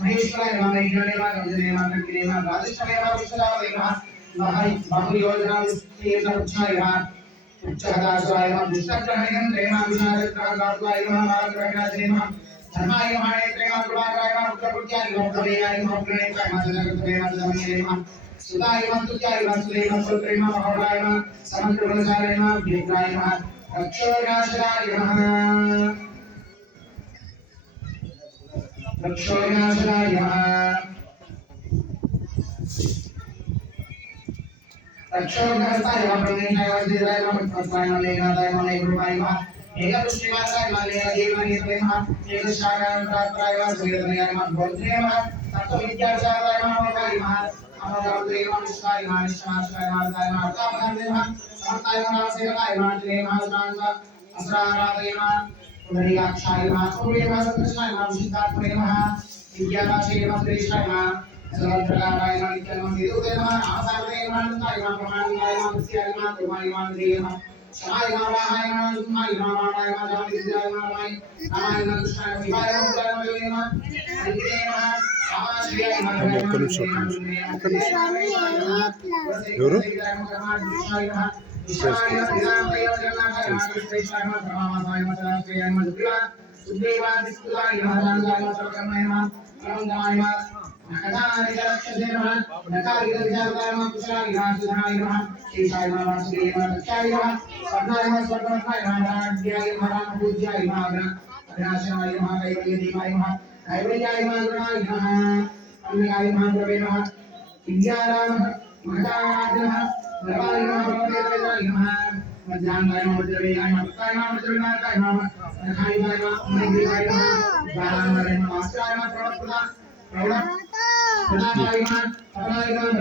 महेश्वराय नमः महेश्वराय नमः गंजने नमः कंकिने नमः राजेश्वराय नमः विश्वराय नमः बाहु योजना विस्तीर्ण उच्चाय नमः उच्चहदासाय नमः विष्णुग्रहणं प्रेम विशालग्रहदासाय नमः मार्गग्रहणाय नमः धर्माय नमः प्रेम कृपाय नमः उत्तरपुत्याय नमः प्रमेयाय नमः प्रणेताय नमः जगत्प्रेम जगन्नाय नमः सुताय नमः तुत्याय नमः सुदेव प्रेम महोदयाय नमः समग्र गुणसाय नमः विग्रहाय नमः रक्षोनाशाय नमः रक्षोनाशाय नमः रक्षोनाशाय नमः प्रमेयाय वज्राय नमः तस्माय नमः लेनाय नमः गुरुवाय नमः एकदुष्टिवासाय नमः लेनाय नमः एकदशानाय प्राप्ताय नमः सुरेन्द्राय नमः भोज्याय नमः तत्त्वविद्याचार्याय नमः मोदाय नमः अमोदाय नमः विष्णाय नमः निष्णाशाय नमः तापनाय नमः समताय नमः सेनाय नमः नमः शांत असराराय नमः पुनरीक्षाय नमः सूर्य नमः सत्कृष्णाय नमः सिद्धार्थाय नमः विद्याराशे नमः श्रेष्ठाय नमः सर्वप्रकाराय नमः नित्याय नमः विदुते नमः आसाराय नमः नित्याय नमः प्रमाणाय नमः विषयाय नमः कुमाय नमः देय नमः शमाय नमः वाहाय नमः सुमाय नमः वाहाय नमः जामिद्याय नमः नामाय नमः कृष्णाय नमः विवाय नमः नमः हरिये नमः आश्रयाय नमः ఎవరు Namaskar.